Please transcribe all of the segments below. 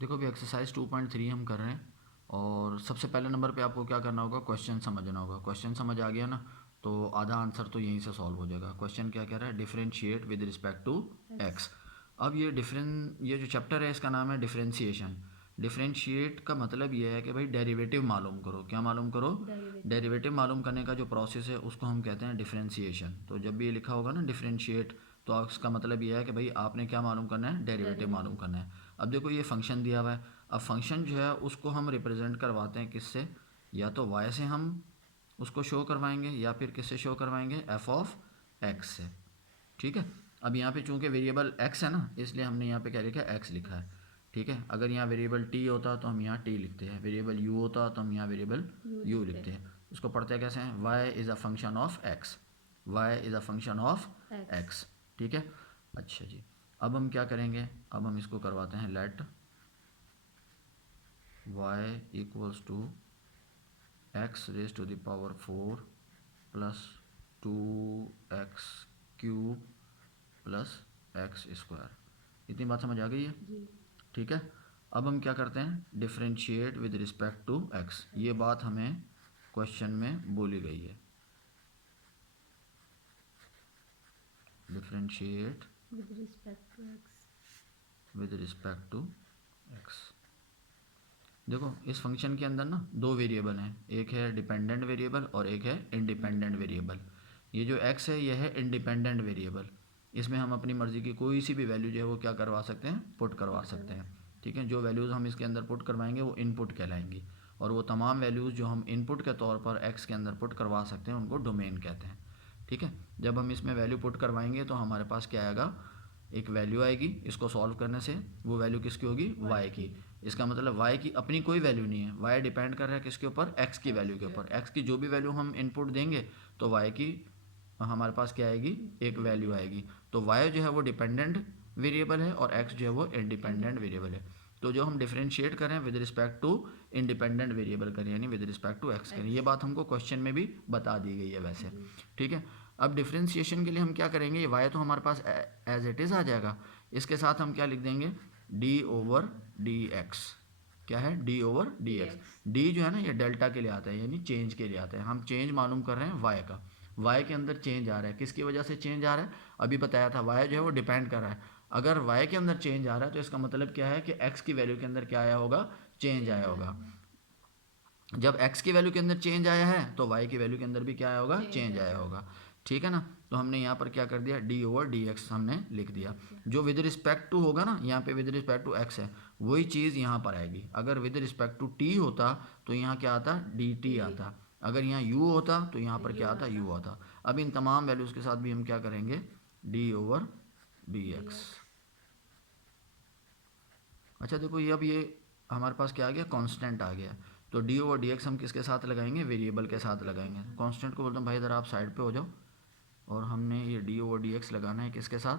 देखो अभी एक्सरसाइज 2.3 हम कर रहे हैं और सबसे पहले नंबर पे आपको क्या करना होगा, क्वेश्चन समझना होगा। क्वेश्चन समझ आ गया ना, तो आधा आंसर तो यहीं से सॉल्व हो जाएगा। क्वेश्चन क्या कह रहा है, differentiate with respect to x. अब ये जो चैप्टर है इसका नाम है डिफरेंशिएशन। डिफरेंशिएट का मतलब ये है कि भाई डेरिवेटिव मालूम करो। क्या मालूम करो? डेरिवेटिव मालूम करने का जो प्रोसेस है उसको हम कहते हैं डिफरेंशिएशन। तो जब भी ये लिखा होगा ना डिफरेंशिएट, तो इसका मतलब ये है कि भाई आपने क्या मालूम करना है, डेरिवेटिव मालूम करना है। अब देखो ये फंक्शन दिया हुआ है। अब फंक्शन जो है उसको हम रिप्रेजेंट करवाते हैं किससे? या तो y से हम उसको शो करवाएंगे या फिर किससे शो करवाएंगे, f ऑफ x से। ठीक है। अब यहाँ पे चूंकि वेरिएबल x है ना, इसलिए हमने यहाँ पे क्या लिखा है, x लिखा है। ठीक है। अगर यहाँ वेरिएबल t होता तो हम यहाँ t लिखते हैं, वेरिएबल u होता तो हम यहाँ वेरिएबल u लिखते हैं। उसको पढ़ते हैं कैसे हैं, y is a function of x, y is a function of x। ठीक है। अच्छा जी, अब हम क्या करेंगे, अब हम इसको करवाते हैं let y equals to x raise to the power 4 plus 2x cube plus x square. इतनी बात समझ आ गई है? ठीक है। अब हम क्या करते हैं, differentiate with respect to x। ये बात हमें क्वेश्चन में बोली गई है, differentiate with respect to x। देखो इस फंक्शन के अंदर ना दो वेरिएबल हैं, एक है डिपेंडेंट वेरिएबल और एक है इंडिपेंडेंट वेरिएबल। ये जो x है ये है इंडिपेंडेंट वेरिएबल। इसमें हम अपनी मर्ज़ी की कोई सी भी वैल्यू जो है वो क्या करवा सकते हैं, पुट करवा सकते हैं। ठीक है। जो वैल्यूज़ हम इसके अंदर पुट करवाएंगे वो इनपुट कहलाएंगी, और वो तमाम वैल्यूज़ जो हम इनपुट के तौर पर x के अंदर पुट करवा सकते हैं उनको डोमेन कहते हैं। ठीक है। जब हम इसमें वैल्यू पुट करवाएंगे तो हमारे पास क्या आएगा, एक वैल्यू आएगी। इसको सॉल्व करने से वो वैल्यू किसकी होगी, y की। इसका मतलब y की अपनी कोई वैल्यू नहीं है, y डिपेंड कर रहा है किसके ऊपर, x की वैल्यू के ऊपर। x की जो भी वैल्यू हम इनपुट देंगे तो y की हमारे पास क्या आएगी, एक वैल्यू आएगी। तो y जो है वो डिपेंडेंट वेरिएबल है और x जो है वो इंडिपेंडेंट वेरिएबल है। तो जो हम डिफरेंशिएट करें with respect to independent variable करें, यानी विद रिस्पेक्ट टू x करें। ये बात हमको क्वेश्चन में भी बता दी गई है वैसे। ठीक है। अब डिफरेंशिएशन के लिए हम क्या करेंगे, ये y तो हमारे पास एज इट इज़ आ जाएगा। इसके साथ हम क्या लिख देंगे, d ओवर डी एक्स। क्या है, d over D x. d जो है ना ये डेल्टा के लिए आता है, यानी चेंज के लिए आता है। हम चेंज मालूम कर रहे हैं y का, y के अंदर चेंज आ रहा है। किसकी वजह से चेंज आ रहा है, अभी बताया था, y जो है वो डिपेंड कर रहा है। अगर y के अंदर चेंज आ रहा है तो इसका मतलब क्या है कि x की वैल्यू के अंदर क्या आया होगा, चेंज आया होगा। जब x की वैल्यू के अंदर चेंज आया है तो y की वैल्यू के अंदर भी क्या आया होगा, चेंज आया होगा। ठीक है ना। तो हमने यहाँ पर क्या कर दिया, d ओवर डी एक्स हमने लिख दिया। जो विद रिस्पेक्ट टू होगा ना, यहाँ पे विद रिस्पेक्ट टू x है, वही चीज़ यहाँ पर आएगी। अगर विद रिस्पेक्ट टू t होता तो यहाँ क्या आता, dt आता। अगर यहाँ u होता तो यहाँ पर क्या आता, u आता। अब इन तमाम वैल्यूज़ के साथ भी हम क्या करेंगे, d ओवर डी एक्स। अच्छा देखो ये अब ये हमारे पास क्या आ गया, कांस्टेंट आ गया। तो डी ओवर डी एक्स हम किसके साथ लगाएंगे, वेरिएबल के साथ लगाएंगे। कांस्टेंट को बोलते हैं भाई इधर आप साइड पे हो जाओ, और हमने ये डी ओवर डी एक्स लगाना है किसके साथ,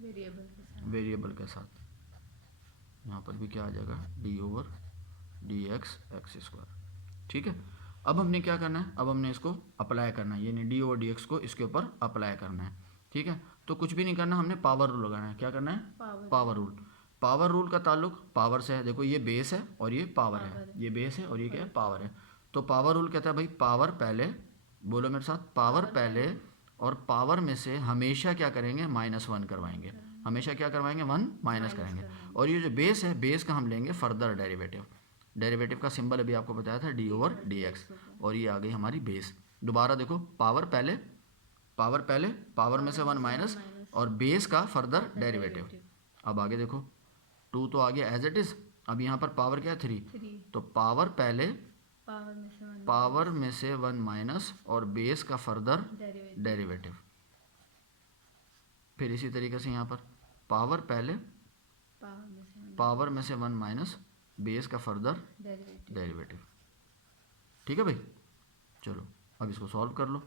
वेरिएबल के साथ। यहाँ पर भी क्या आ जाएगा, D over D x x square. ठीक है। अब हमने क्या करना है, अब हमने इसको अप्लाई करना है, यानी डी ओवर डी एक्स को इसके ऊपर अप्लाई करना है। ठीक है। तो कुछ भी नहीं करना, हमने पावर रूल लगाना है। क्या करना है, पावर रूल। पावर रूल का ताल्लुक पावर से है। देखो ये बेस है और ये पावर है, ये बेस है और ये क्या है, पावर है। तो पावर रूल कहता है भाई पावर पहले, बोलो मेरे साथ, पावर पहले, और पावर में से हमेशा क्या करेंगे, -1 करवाएंगे। हमेशा क्या करवाएंगे, 1 माइनस करेंगे। और ये जो बेस है, बेस का हम लेंगे फर्दर डेरिवेटिव। डेरिवेटिव का सिंबल अभी आपको बताया था, डी ओवर डी एक्स, और ये आ गई हमारी बेस। दोबारा देखो, पावर पहले, पावर पहले, पावर में से 1 माइनस, और बेस का फर्दर डेरिवेटिव। अब आगे देखो, 2 तो आ गया एज इट इज़। अब यहाँ पर पावर क्या है, 3। तो पावर पहले, पावर में से 1 माइनस, और बेस का फर्दर डेरिवेटिव। फिर इसी तरीके से यहाँ पर पावर पहले, पावर में से 1 माइनस, बेस का फर्दर डेरिवेटिव। ठीक है भाई। चलो अब इसको सॉल्व कर लो।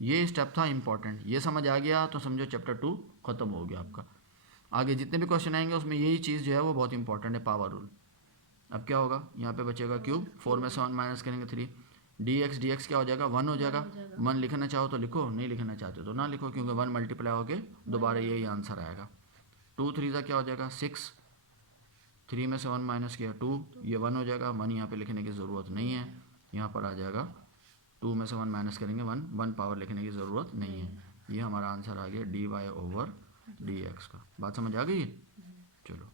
ये स्टेप था इंपॉर्टेंट, ये समझ आ गया तो समझो चैप्टर 2 खत्म हो गया आपका। आगे जितने भी क्वेश्चन आएंगे उसमें यही चीज़ जो है वो बहुत इंपॉर्टेंट है, पावर रूल। अब क्या होगा, यहाँ पे बचेगा क्यूब, 4 में से 1 माइनस करेंगे 3, डी एक्स क्या हो जाएगा, 1 हो जाएगा। 1 लिखना चाहो तो लिखो, नहीं लिखना चाहते तो ना लिखो, क्योंकि 1 मल्टीप्लाई होके दोबारा यही आंसर आएगा। 2 3 क्या हो जाएगा, 6, 3 में से 1 माइनस किया 2, ये 1 हो जाएगा, 1 यहाँ पे लिखने की ज़रूरत नहीं है, यहाँ पर आ जाएगा 2 में से 1 माइनस करेंगे 1 पावर लिखने की ज़रूरत नहीं है। ये हमारा आंसर आ गया dy/dx का। बात समझ आ गई है? चलो।